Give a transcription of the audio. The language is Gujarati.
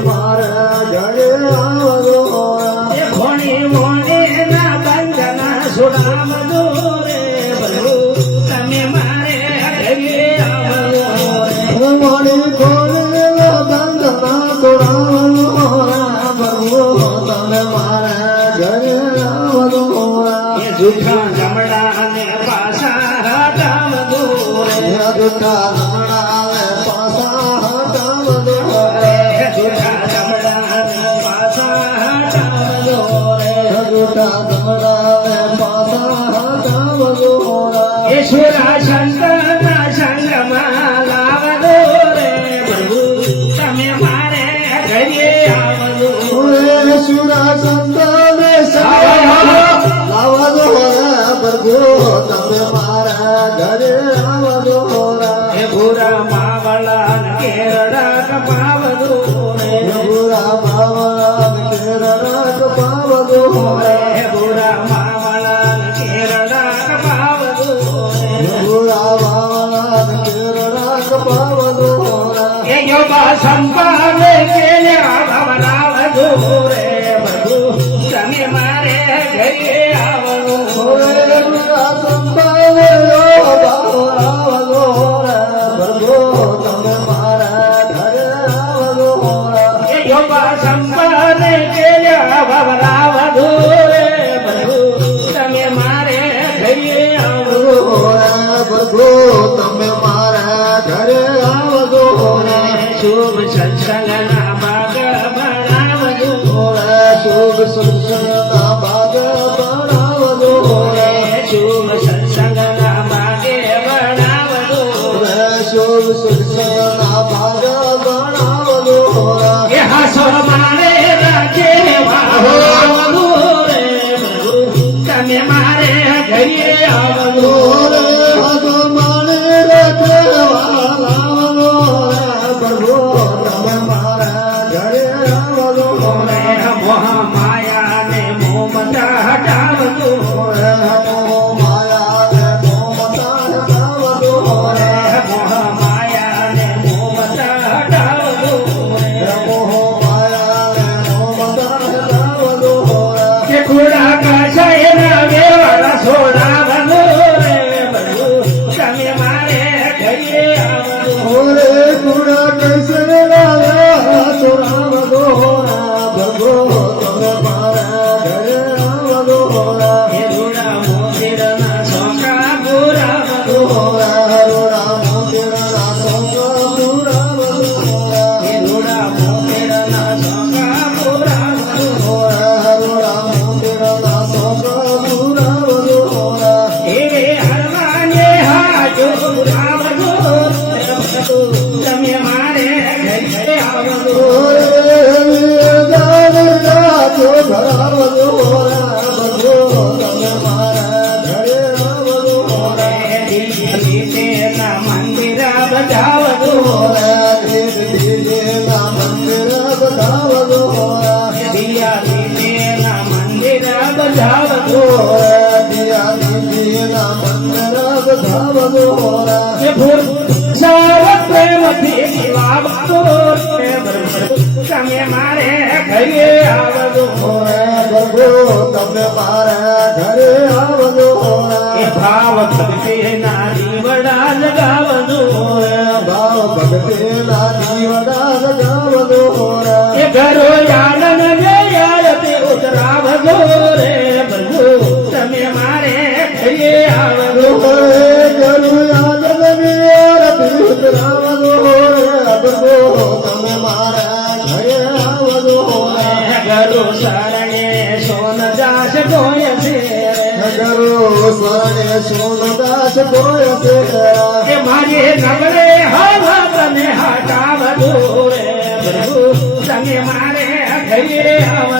મારા ઘરે આવજો ઘોણી મોને ના બંધના સુડાવજો રે પ્રભુ તમે મારે ઘરે આવજો મારી ખોલેલા બંધના તોડાવજો પ્રભુ તમે મારા ઘરે આવજો જૂઠા જમડા ને પાછા હટાવજો રે જૂઠા જમડા પાછા હટાવજો જૂઠા જમડા ને પાછા હટાવજો રે જૂઠા જમડા પાછા હટાવજો ઈશ્વરા સંતના સંગમાં લાવજો રે પ્રભુ તમે મારે ઘરે આવજો સુરા સંતને લાવજો પ્રભુ તમે મારા ઘરે આવજો હે ભૂરા માવળા કેરડા કપાવજો રે ભૂરા બાવા કેરડા કપાવજો હે ભૂરા માવળા કેરડા કપાવજો ભૂરા બાવા કેરડા કપાવજો એ યોગા સંપાદે કેલે આવજો રે પ્રભુ તમે મારે ઘરે આવજો ભૂરા સંભાળ્યો બાવરાવજો પ્રભુ તમે મારા ઘરે આવજો એ યોગા સંપાદે કેલે આવજો રે પ્રભુ તમે મારે ઘરે આવજો પ્રભુ તમે મારા ઘરે આવજો શુભ સત્સંગના ભાગ બનાવજો શુભ સત્સંગના ભાગ બનાવજો શુભ સત્સંગના ભાગે બનાવજો શુભ સત્સંગના ભાગ બનાવજો એ હાસો મારે રાખે વાવજો રે પ્રભુ તમે મારે ઘરે આવજો પ્રભુ તમે મારા ઘરે આવજો મોહ માયા ને મોમતા હટાવજો માયા મોમતા હટાવજો મોહ માયા ને મોમતા હટાવજો કે ખોડા કાશાય ના વેવાળા છોડાવજો રે પ્રભુ તમે મારે ઘરે આવજો કુડા કૈસે લાવ્યા તોરાવજો પ્રભુ તમે મારા ઘરે આવજો એ રૂડા મોતીરના સોકા પુરાવજો હરોડા મોતીના સોકા પુરાવજો એ રૂડા મોતીરના સોકા પુરાવજો હરોડા મોતીના સોકા પુરાવજો એ હરવાને હાજો પુરાવજો તમે મારે ઘરે આવજો ધરાવજો પ્રભુ તમે મારા ઘરે આવજો ના મંદિર બજાવજો ના મંદિર બધાવજો દિયા ના મંદિર બજાવજો દિયા ના મંદિર બધાવજો પ્રેમથી જીવાવજો તમે મારે ઘરે આવજો પ્રભુ તમે મારા ઘરે આવજો એ ભાવ ભક્તિ ના દીવડા લગાવજો ભાવ ભક્તિ ના દીવડા લગાવજો એ ઘરો આનંદ વ્યયાયતે ઉતરાવજો રે પ્રભુ તમે મારે ઘરે આવજો તમે મારા ઘરે આવજો ઘરો શરણે સોનદાસ ગોય છે નગરો સ્વરણે સોનદાસ ગોય છે એ મારે નબળે હવા તમે હટાવજો રે પ્રભુ તમે મારે ઘરે આવજો